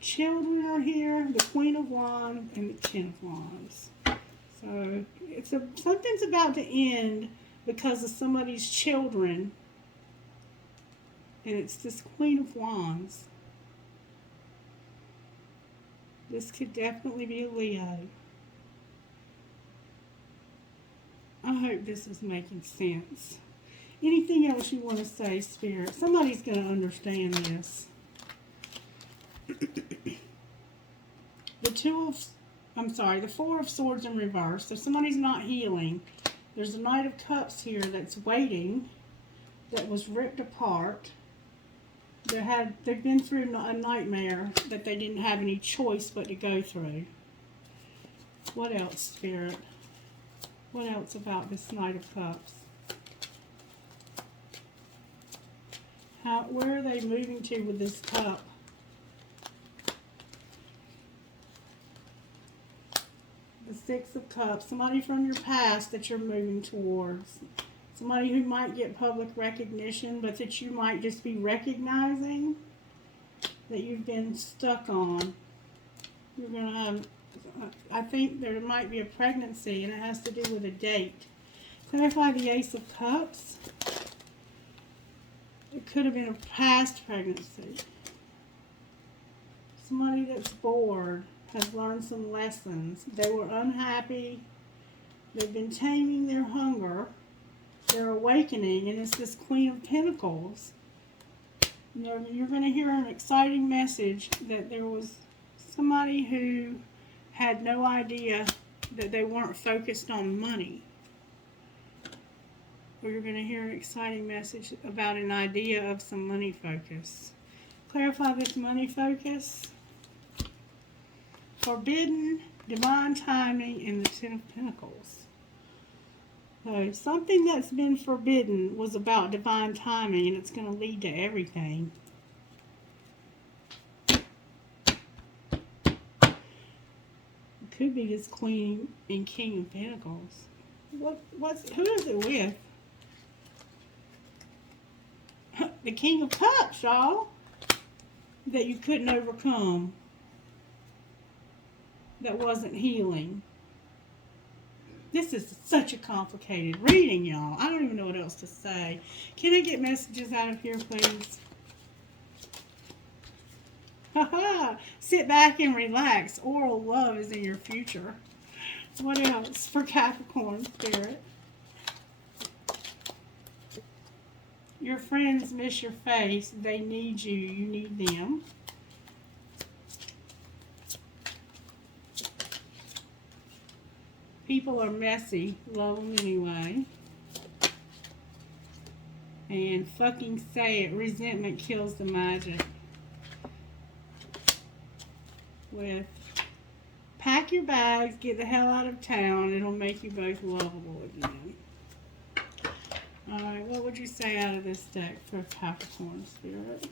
Children are here. The Queen of Wands and the Ten of Wands. So something's about to end because of somebody's children. And it's this Queen of Wands. This could definitely be a Leo. I hope this is making sense. Anything else you want to say, Spirit? Somebody's going to understand this. The Four of Swords in reverse. So somebody's not healing. There's a Knight of Cups here that's waiting, that was ripped apart. They've been through a nightmare that they didn't have any choice but to go through. What else, Spirit? What else about this Knight of Cups? Where are they moving to with this cup? The Six of Cups. Somebody from your past that you're moving towards. Somebody who might get public recognition, but that you might just be recognizing that you've been stuck on. You're going to have, I think there might be a pregnancy, and it has to do with a date. Clarify the Ace of Cups. It could have been a past pregnancy. Somebody that's bored has learned some lessons. They were unhappy. They've been taming their hunger. They're awakening, and it's this Queen of Pentacles. You're going to hear an exciting message that there was somebody who had no idea that they weren't focused on money. Or you're going to hear an exciting message about an idea of some money focus. Clarify this money focus. Forbidden, divine timing, and the Ten of Pentacles. So something that's been forbidden was about divine timing, and it's going to lead to everything. It could be this Queen and King of Pentacles. Who is it with? The King of Cups, y'all. That you couldn't overcome. That wasn't healing. This is such a complicated reading, y'all. I don't even know what else to say. Can I get messages out of here, please? Haha. Sit back and relax. Oral love is in your future. What else for Capricorn, Spirit? Your friends miss your face. They need you. You need them. People are messy. Love them anyway. And fucking say it. Resentment kills the magic. With pack your bags, get the hell out of town. It'll make you both lovable again. Alright, what would you say out of this deck for Capricorn, Spirit?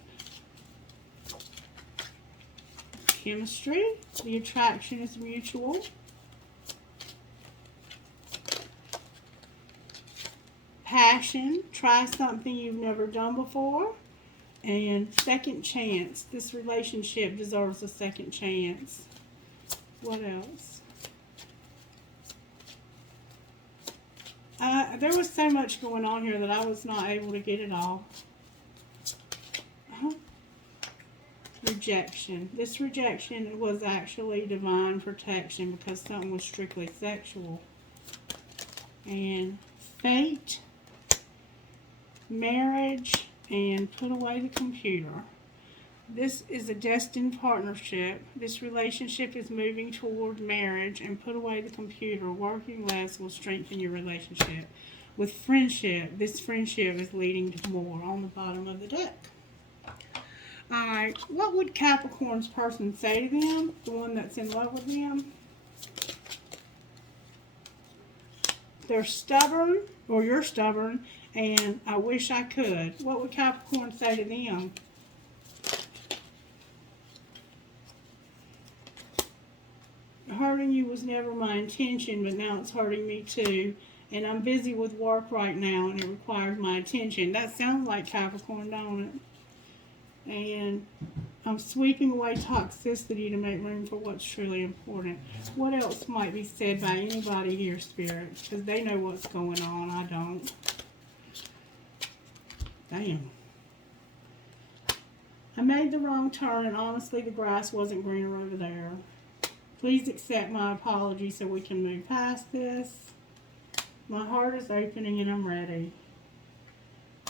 Chemistry. The attraction is mutual. Passion. Try something you've never done before. And second chance. This relationship deserves a second chance. What else? There was so much going on here that I was not able to get it all. Rejection. This rejection was actually divine protection because something was strictly sexual. And fate, marriage, and put away the computer. This is a destined partnership. This relationship is moving toward marriage, and put away the computer. Working less will strengthen your relationship. With friendship, this friendship is leading to more on the bottom of the deck. Alright, what would Capricorn's person say to them? The one that's in love with them? They're stubborn, or you're stubborn, and I wish I could. What would Capricorn say to them? Hurting you was never my intention, but now it's hurting me too. And I'm busy with work right now, and it requires my attention. That sounds like Capricorn, don't it? And I'm sweeping away toxicity to make room for what's truly important. What else might be said by anybody here, Spirit? Because they know what's going on. I don't. Damn. I made the wrong turn, and honestly, the grass wasn't greener over there. Please accept my apology so we can move past this. My heart is opening and I'm ready.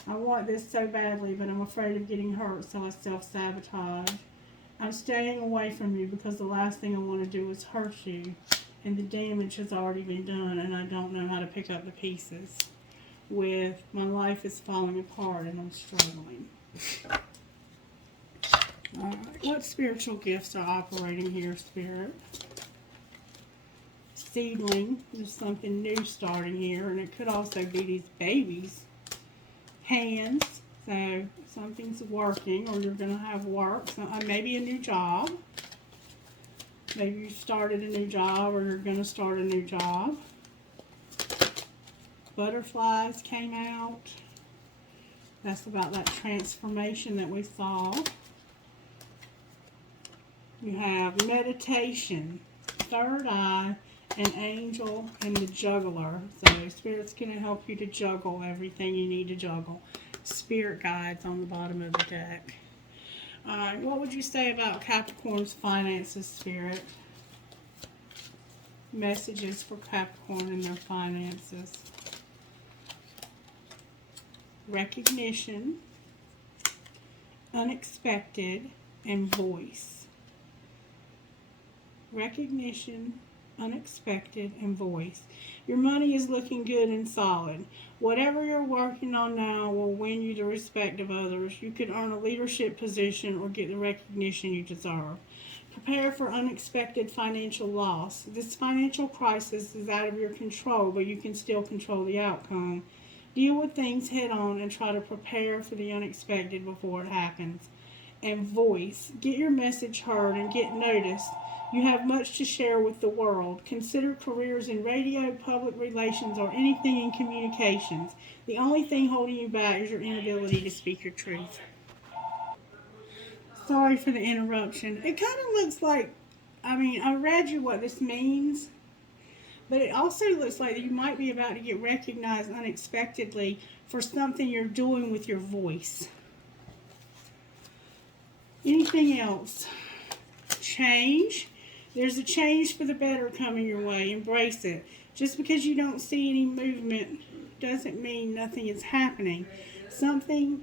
I want this so badly, but I'm afraid of getting hurt, so I self-sabotage. I'm staying away from you because the last thing I want to do is hurt you. And the damage has already been done, and I don't know how to pick up the pieces. With my life is falling apart and I'm struggling. What spiritual gifts are operating here, Spirit? Seedling. There's something new starting here, and it could also be these babies. Hands. So something's working, or you're going to have work. So, maybe a new job. Maybe you started a new job, or you're going to start a new job. Butterflies came out. That's about that transformation that we saw. You have meditation, third eye, an angel, and the juggler. So Spirit's going to help you to juggle everything you need to juggle. Spirit guides on the bottom of the deck. Alright, what would you say about Capricorn's finances, Spirit? Messages for Capricorn and their finances. Recognition, unexpected, and voice. Recognition, unexpected, and voice. Your money is looking good and solid. Whatever you're working on now will win you the respect of others. You could earn a leadership position or get the recognition you deserve. Prepare for unexpected financial loss. This financial crisis is out of your control, but you can still control the outcome. Deal with things head on and try to prepare for the unexpected before it happens. And voice. Get your message heard and get noticed. You have much to share with the world. Consider careers in radio, public relations, or anything in communications. The only thing holding you back is your inability to speak your truth. Sorry for the interruption. It kind of looks like, I read you what this means, but it also looks like you might be about to get recognized unexpectedly for something you're doing with your voice. Anything else? Change. There's a change for the better coming your way. Embrace it. Just because you don't see any movement doesn't mean nothing is happening. Sometimes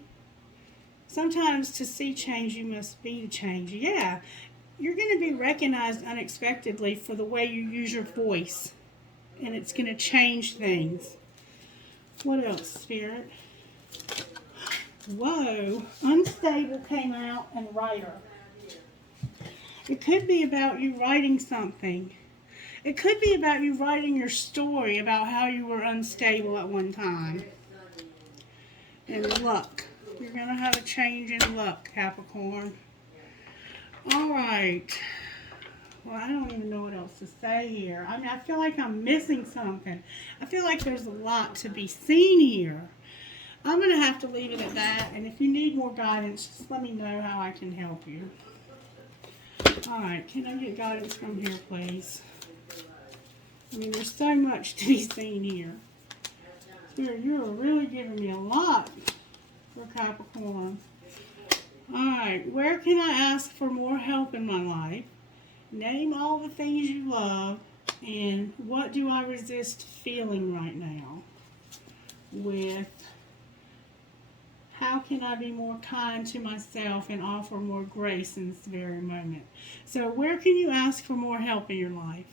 to see change, you must be the change. Yeah, you're going to be recognized unexpectedly for the way you use your voice. And it's going to change things. What else, Spirit? Whoa. Unstable came out, and writer. It could be about you writing something. It could be about you writing your story about how you were unstable at one time. And luck. You're going to have a change in luck, Capricorn. Alright. Well, I don't even know what else to say here. I feel like I'm missing something. I feel like there's a lot to be seen here. I'm going to have to leave it at that. And if you need more guidance, just let me know how I can help you. Alright, can I get guidance from here, please? There's so much to be seen here. You're really giving me a lot for Capricorn. Alright, where can I ask for more help in my life? Name all the things you love, and what do I resist feeling right now? With how can I be more kind to myself and offer more grace in this very moment? So where can you ask for more help in your life?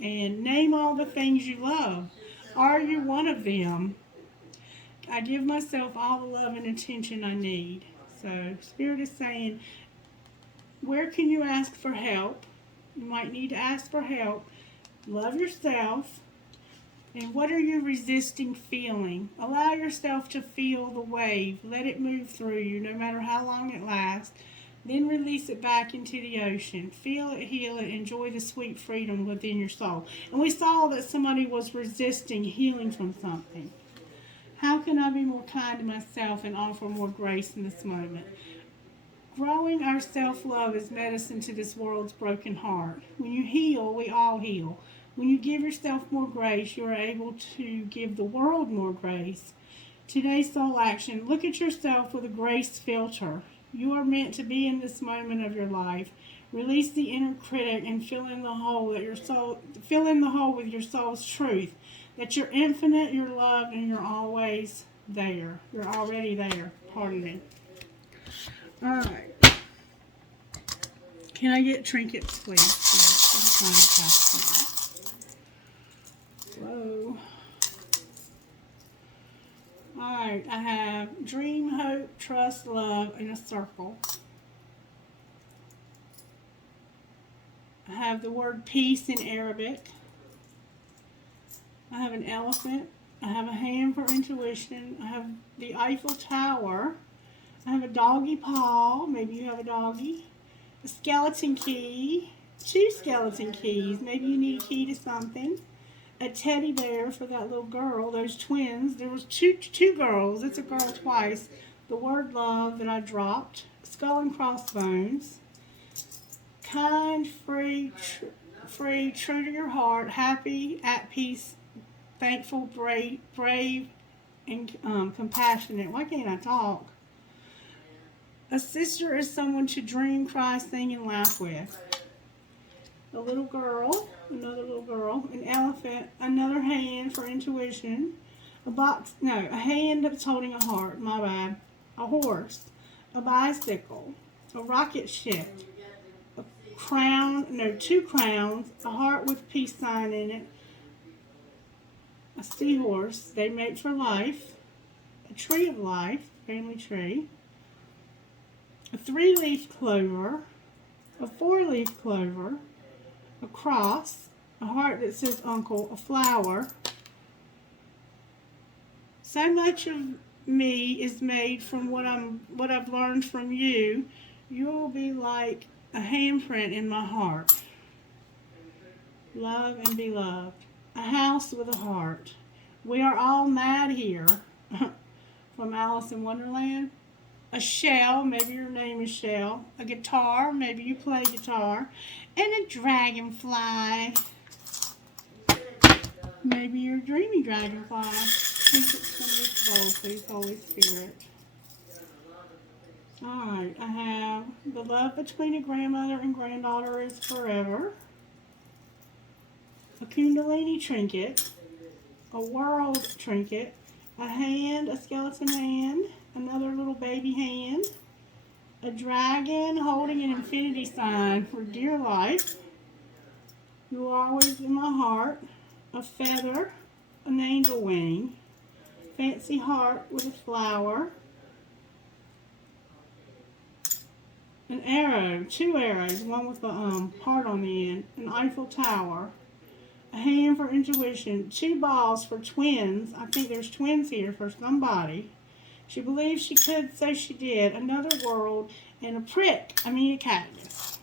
And name all the things you love. Are you one of them? I give myself all the love and attention I need. So Spirit is saying, where can you ask for help? You might need to ask for help. Love yourself. And what are you resisting feeling? Allow yourself to feel the wave. Let it move through you, no matter how long it lasts. Then release it back into the ocean. Feel it, heal it, enjoy the sweet freedom within your soul. And we saw that somebody was resisting healing from something. How can I be more kind to myself and offer more grace in this moment? Growing our self-love is medicine to this world's broken heart. When you heal, we all heal. When you give yourself more grace, you are able to give the world more grace. Today's soul action, look at yourself with a grace filter. You are meant to be in this moment of your life. Release the inner critic and fill in the hole with your soul's truth. That you're infinite, you're loved, and you're always there. You're already there. Pardon me. Alright. Can I get trinkets, please? Whoa. Alright, I have dream, hope, trust, love, and a circle. have the word peace in Arabic. I have an elephant. I have a hand for intuition. I have the Eiffel Tower. I have a doggy paw. Maybe you have a doggy. A skeleton key. 2 skeleton keys. Maybe you need a key to something. A teddy bear for that little girl. Those twins. There was two girls. It's a girl twice. The word love that I dropped. Skull and crossbones. Kind, free, true to your heart. Happy, at peace, thankful, brave, and compassionate. Why can't I talk? A sister is someone to dream, cry, sing, and laugh with. A little girl, another little girl. An elephant, another hand for intuition. A hand that's holding a heart, my bad. A horse, a bicycle, a rocket ship, a crown, 2 crowns, a heart with peace sign in it, a seahorse, they mate for life, a tree of life, family tree, a 3-leaf clover, a 4-leaf clover, a cross, a heart that says uncle, a flower. So much of me is made from what I've learned from you. You will be like a handprint in my heart. Love and be loved. A house with a heart. We are all mad here. From Alice in Wonderland. A shell, maybe your name is Shell. A guitar, maybe you play guitar. And a dragonfly. Maybe you're a dreamy dragonfly. I think it's from this bowl, please, Holy Spirit. Alright, I have the love between a grandmother and granddaughter is forever. A Kundalini trinket. A world trinket. A hand, a skeleton hand. Another little baby hand. A dragon holding an infinity sign for dear life. You are always in my heart. A feather. An angel wing. Fancy heart with a flower. An arrow, 2 arrows, one with the heart on the end. An Eiffel Tower. A hand for intuition. 2 balls for twins. I think there's twins here for somebody. She believed she could, so she did. Another world. And a cactus.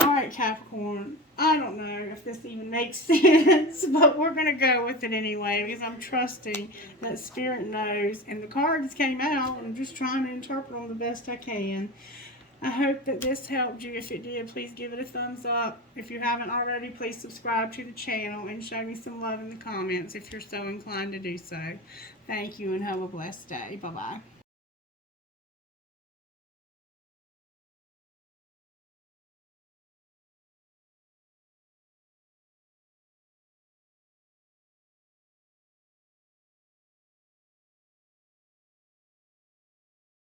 Alright, Capricorn. I don't know if this even makes sense, but we're going to go with it anyway because I'm trusting that Spirit knows. And the cards came out. I'm just trying to interpret them the best I can. I hope that this helped you. If it did, please give it a thumbs up. If you haven't already, please subscribe to the channel and show me some love in the comments if you're so inclined to do so. Thank you and have a blessed day. Bye-bye.